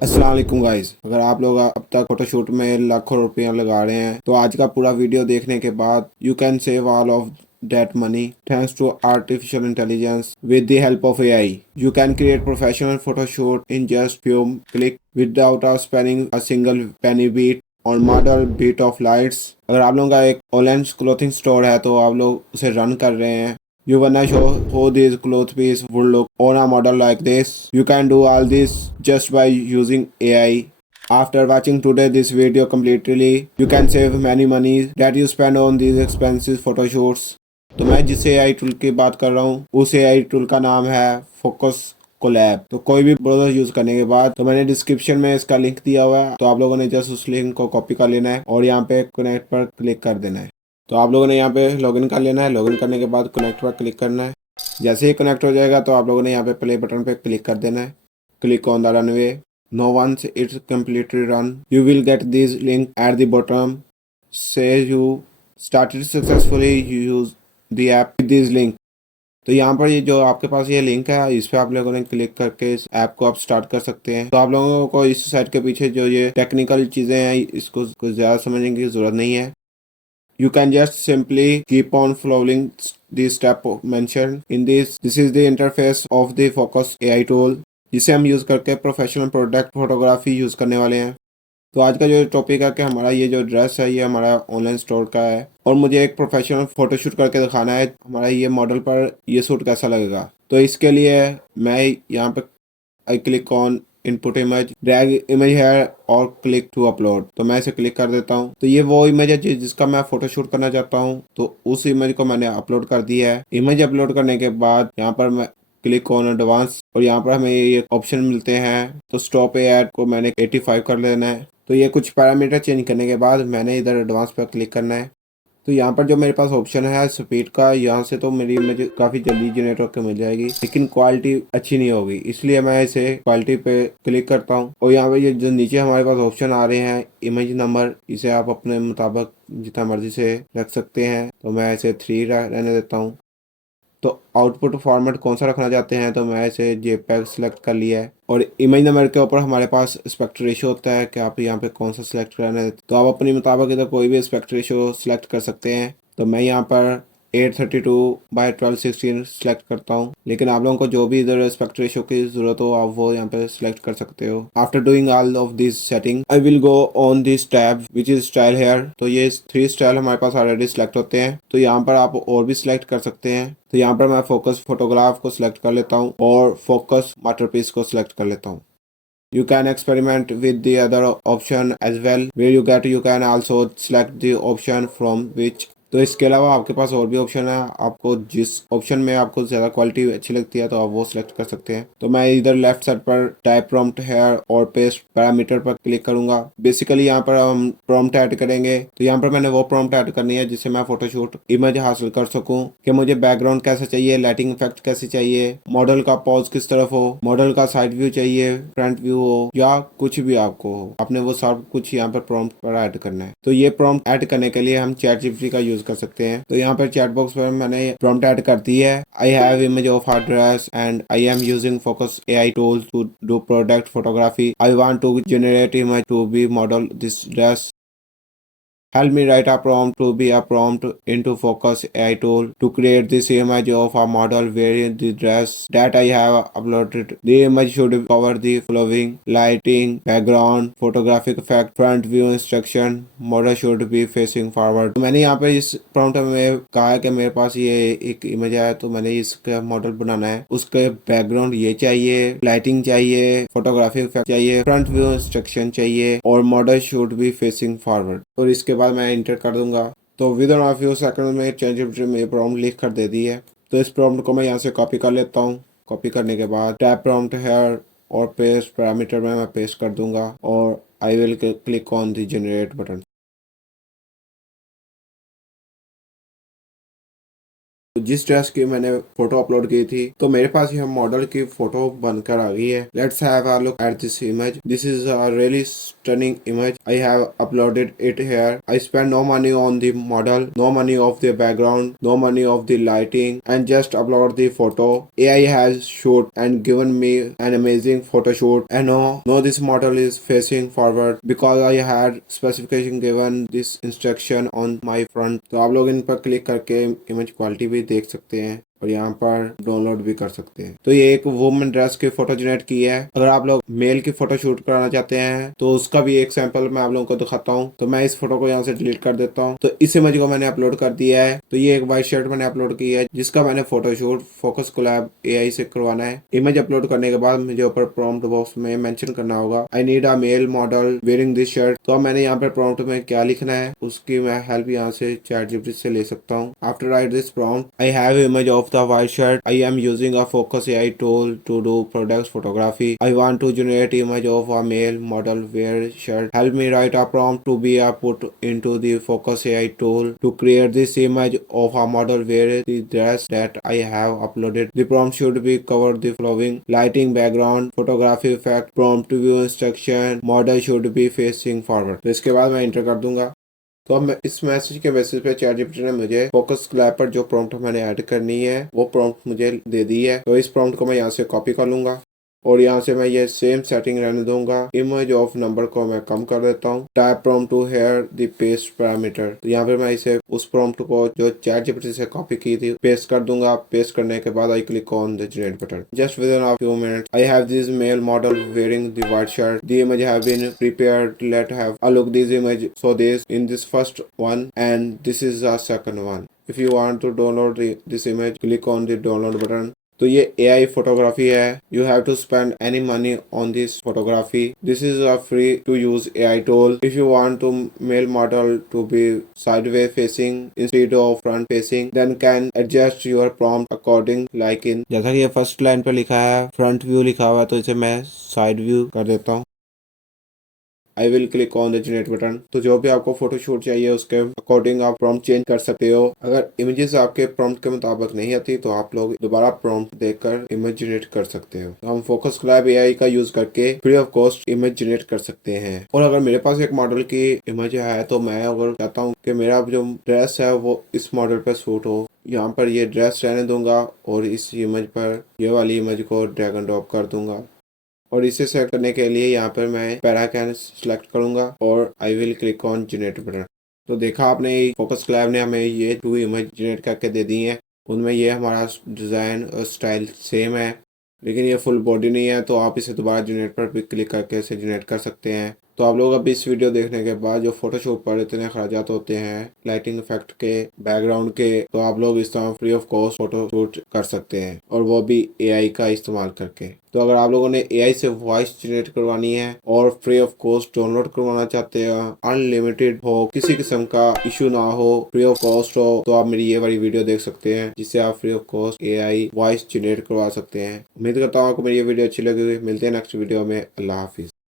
अस्सलाम वालेकुम गाइस। अगर आप लोग अब तक फोटोशूट में लाखों रुपया लगा रहे हैं तो आज का पूरा वीडियो देखने के बाद you can save all of that money thanks to artificial intelligence with the help of AI. You can create professional photo shoot in just few clicks without spending a single penny beat on model beat of lights. अगर आप लोगों का एक online clothing store है तो आप लोग उसे रन कर रहे हैं, you wanna show how this cloth piece would look on a model like this. You can do all this just by using AI. After watching today this video completely, you can save many money that you spend on these expensive photo shoots. तो मैं जिस AI tool की बात कर रहा हूँ उस AI tool का नाम है फोकस कोलैब। तो कोई भी ब्राउज़र यूज करने के बाद तो मैंने डिस्क्रिप्शन में इसका लिंक दिया हुआ है, तो आप लोगों ने जस्ट उस लिंक को कॉपी कर लेना है और यहाँ पे कनेक्ट पर क्लिक कर देना है। तो आप लोगों ने यहाँ पे लॉगिन कर लेना है। लॉगिन करने के बाद कनेक्ट पर क्लिक करना है। जैसे ही कनेक्ट हो जाएगा तो आप लोगों ने यहाँ पे प्ले बटन पे क्लिक कर देना है। Click on the runway. No once it's completely run you will get this link at the bottom से you started successfully use the app with this link. तो यहाँ पर ये जो आपके पास ये लिंक है इस पे आप लोगों ने क्लिक करके इस ऐप को आप स्टार्ट कर सकते हैं। तो आप लोगों को इस साइट के पीछे जो ये टेक्निकल चीज़ें हैं इसको कुछ ज़्यादा समझने की ज़रूरत नहीं है। You can just simply keep on following the step mentioned in this. This is the interface of the Focus AI tool जिसे हम यूज़ करके प्रोफेशनल प्रोडक्ट फोटोग्राफी यूज़ करने वाले हैं। तो आज का जो टॉपिक है कि हमारा ये जो ड्रेस है ये हमारा ऑनलाइन स्टोर का है और मुझे एक प्रोफेशनल फोटोशूट करके दिखाना है हमारा ये मॉडल पर ये सूट कैसा लगेगा। तो इसके लिए मैं यहाँ पे आई click on input image, drag image है और क्लिक टू अपलोड। तो मैं इसे क्लिक कर देता हूँ। तो ये वो इमेज है जिसका मैं फोटोशूट करना चाहता हूँ। तो उस इमेज को मैंने अपलोड कर दिया है। इमेज अपलोड करने के बाद यहाँ पर मैं क्लिक ऑन एडवांस और यहाँ पर हमें ये ऑप्शन मिलते हैं। तो स्टॉप एड को मैंने 85 कर लेना है। तो ये कुछ पैरामीटर चेंज करने के बाद मैंने इधर एडवांस पर क्लिक करना है। तो यहाँ पर जो मेरे पास ऑप्शन है स्पीड का, यहाँ से तो मेरी इमेज काफ़ी जल्दी जनरेट होकर मिल जाएगी लेकिन क्वालिटी अच्छी नहीं होगी, इसलिए मैं इसे क्वालिटी पे क्लिक करता हूँ। और यहाँ पे ये जो नीचे हमारे पास ऑप्शन आ रहे हैं इमेज नंबर, इसे आप अपने मुताबिक जितना मर्जी से रख सकते हैं। तो मैं इसे 3 रहने देता हूँ। तो आउटपुट फॉर्मेट कौन सा रखना चाहते हैं तो मैं इसे JPEG सेलेक्ट कर लिया है। और इमेज नंबर के ऊपर हमारे पास एस्पेक्ट रेशियो होता है कि आप यहाँ पे कौन सा सिलेक्ट करना है। तो आप अपनी मुताबिक इधर कोई भी एस्पेक्ट रेशियो सिलेक्ट कर सकते हैं। तो मैं यहाँ पर 832/1216 सेलेक्ट करता हूँ, लेकिन आप लोगों को जो भी इधर एस्पेक्ट रेशियो की जरूरत हो आप वो यहाँ पे सिलेक्ट कर सकते हो। After doing all of this setting I will go on this tab which is style here. तो ये 3 स्टाइल हमारे पास ऑलरेडी सिलेक्ट होते हैं। तो यहाँ पर आप और भी सिलेक्ट कर सकते हैं। तो यहाँ पर मैं फोकस फोटोग्राफ को सिलेक्ट कर लेता हूँ और फोकस मास्टरपीस को सिलेक्ट कर लेता हूँ। You can experiment with the other option as well where you can also select the option from which। तो इसके अलावा आपके पास और भी ऑप्शन है, आपको जिस ऑप्शन में आपको ज़्यादा क्वालिटी अच्छी लगती है तो आप वो सिलेक्ट कर सकते हैं। तो मैं इधर लेफ्ट साइड पर टाइप प्रॉम्प्ट है और पेस्ट पैरामीटर पर क्लिक करूंगा। बेसिकली यहाँ पर हम प्रॉम्प्ट ऐड करेंगे। तो यहाँ पर मैंने वो प्रॉम्प्ट ऐड करनी है जिससे मैं फोटोशूट इमेज हासिल कर सकूं कि मुझे बैकग्राउंड कैसा चाहिए, लाइटिंग इफेक्ट कैसे चाहिए, मॉडल का पॉज किस तरफ हो, मॉडल का साइड व्यू चाहिए, फ्रंट व्यू हो या कुछ भी आपको हो, आपने वो सब कुछ यहाँ पर प्रॉम्प्ट पर ऐड करना है। तो ये प्रॉम्प्ट ऐड करने के लिए हम चैट जीपीटी का यूज कर सकते हैं। तो यहाँ पर चैट बॉक्स पर मैंने प्रॉम्प्ट ऐड कर दी है। I have image of our dress and I am using focus AI tools to do product photography. I want to generate image to be model this dress। Help me write a prompt to be a prompt into Focus AI tool to create this image of a model wearing the dress that I have uploaded. The image should cover the following: lighting, background, photographic effect, front view instruction, model should be facing forward। तो मैंने यहाँ पे इस prompt में कहा है कि मेरे पास ये एक इमेज है तो मैंने इसका मॉडल बनाना है, उसके बैकग्राउंड ये चाहिए, लाइटिंग चाहिए, फोटोग्राफिक इफेक्ट चाहिए, फ्रंट व्यू इंस्ट्रक्शन चाहिए और model should be facing forward. और इसके बाद मैं इंटर कर दूंगा। तो with in a few second में चैटजीपीटी में प्रॉम्प्ट लिख कर दे दी है। तो इस प्रॉम्प्ट को मैं यहाँ से कॉपी कर लेता हूँ। कॉपी करने के बाद टैप प्रॉम्प्ट है और पेस्ट पैरामीटर में मैं पेस्ट कर दूंगा और I will click on the generate button. जिस ड्रेस की मैंने फोटो अपलोड की थी तो मेरे पास यह मॉडल की फोटो बनकर आ गई है। Let's have a look at this image. This is a really stunning image. I have uploaded it here. I spent no money on the model, no money of the background, no money of the lighting, and just upload the photo. AI has shoot and given me an amazing photo shoot. And no, this model is facing forward because I had specification given this instruction on my front. तो आप लोग इन पर click करके image quality भी देख सकते हैं और यहाँ पर डाउनलोड भी कर सकते हैं। तो ये एक वुमेन ड्रेस की फोटो जनरेट की है। अगर आप लोग मेल की फोटो शूट कराना चाहते हैं तो उसका भी एक सैंपल मैं आप लोगों को दिखाता हूँ। तो मैं इस फोटो को यहाँ से डिलीट कर देता हूँ। तो इस इमेज को मैंने अपलोड कर दिया है। तो ये एक व्हाइट शर्ट मैंने अपलोड की है जिसका मैंने photo shoot focus collab AI से करवाना है। इमेज अपलोड करने के बाद मुझे ऊपर प्रॉम्प्ट बॉक्स में मेंशन करना होगा I need a male model wearing this shirt. तो मैंने यहाँ पर प्रॉम्प्ट में क्या लिखना है उसकी मैं हेल्प यहाँ से ChatGPT से ले सकता हूँ। After right this prompt I have image of the white shirt. I am using a Focus AI tool to do product photography. I want to generate image of a male model wear shirt. Help me write a prompt to be put into the Focus AI tool to create this image of a model wear the dress that I have uploaded. The prompt should be cover the following: lighting, background, photography effect, prompt view instruction, model should be facing forward. तो इसके बाद मैं inter कर दूंगा। तो अब मैं इस मैसेज के बेसिस पे ChatGPT ने मुझे फोकस कोलैब पर जो प्रॉम्प्ट मैंने ऐड करनी है वो प्रॉम्प्ट मुझे दे दी है। तो इस प्रॉम्प्ट को मैं यहाँ से कॉपी कर लूंगा और यहाँ से मैं ये सेम सेटिंग रहने दूंगा। इमेज ऑफ नंबर को मैं कम कर देता हूँ। Type prompt to here the paste parameter. तो यहाँ पे मैं इसे उस प्रॉम्प्ट को जो ChatGPT से कॉपी की थी पेस्ट कर दूंगा। पेस्ट करने के बाद I click on the generate button. Just within a few minutes I have this male model wearing the white shirt. The image have been prepared. Let have a look this image. So this in this first one and this is the second one. If you want to download this image, click on the download button. तो ये AI photography है। You have to spend any money on this photography. This is a free to use AI tool. If you want to male model to be sideways facing instead of front facing, then can adjust your prompt according like in। जैसा कि ये first line पे लिखा है front view लिखा हुआ है तो इसे मैं साइड व्यू कर देता हूँ। I will click on the generate button. तो जो भी आपको फोटो शूट चाहिए उसके अकॉर्डिंग आप प्रॉम्प्ट चेंज कर सकते हो। अगर इमेजेस आपके प्रॉम्प्ट के मुताबिक नहीं आती तो आप लोग दोबारा प्रॉम्प्ट देकर इमेज जनरेट कर सकते हो। तो हम फोकस कोलैब AI का यूज करके free of cost image generate कर सकते हैं। और अगर मेरे पास एक मॉडल की इमेज है तो मैं अगर चाहता हूँ कि मेरा जो ड्रेस है वो इस मॉडल पर सूट हो, यहाँ पर ये ड्रेस रहने दूंगा और इस इमेज पर ये वाली इमेज को ड्रैग एंड ड्रॉप कर दूंगा। और इसे सेलेक्ट करने के लिए यहाँ पर मैं पैराकैन सेलेक्ट करूंगा और I will click on generate button. तो देखा आपने फोकस कोलैब ने हमें ये 2 इमेज जनरेट करके दे दी हैं। उनमें ये हमारा डिज़ाइन और स्टाइल सेम है लेकिन ये फुल बॉडी नहीं है। तो आप इसे दोबारा जनरेट पर भी क्लिक करके इसे जनरेट कर सकते हैं। तो आप लोग अभी इस वीडियो देखने के बाद जो फोटोशूट पर इतने अखराजात होते हैं लाइटिंग इफेक्ट के, बैकग्राउंड के, तो आप लोग इस तरह फ्री ऑफ कॉस्ट फोटोशूट कर सकते हैं और वो भी AI का इस्तेमाल करके। तो अगर आप लोगों ने AI से वॉइस जनरेट करवानी है और फ्री ऑफ कॉस्ट डाउनलोड करवाना चाहते हैं, अनलिमिटेड हो, किसी किस्म का इशू ना हो, फ्री ऑफ कॉस्ट हो, तो आप मेरी ये वाली वीडियो देख सकते हैं जिससे आप free of cost AI voice generate करवा सकते हैं। उम्मीद करता हूँ आपको मेरी ये वीडियो अच्छी लगी हुई। मिलते हैं नेक्स्ट वीडियो में। अल्लाह हाफिज।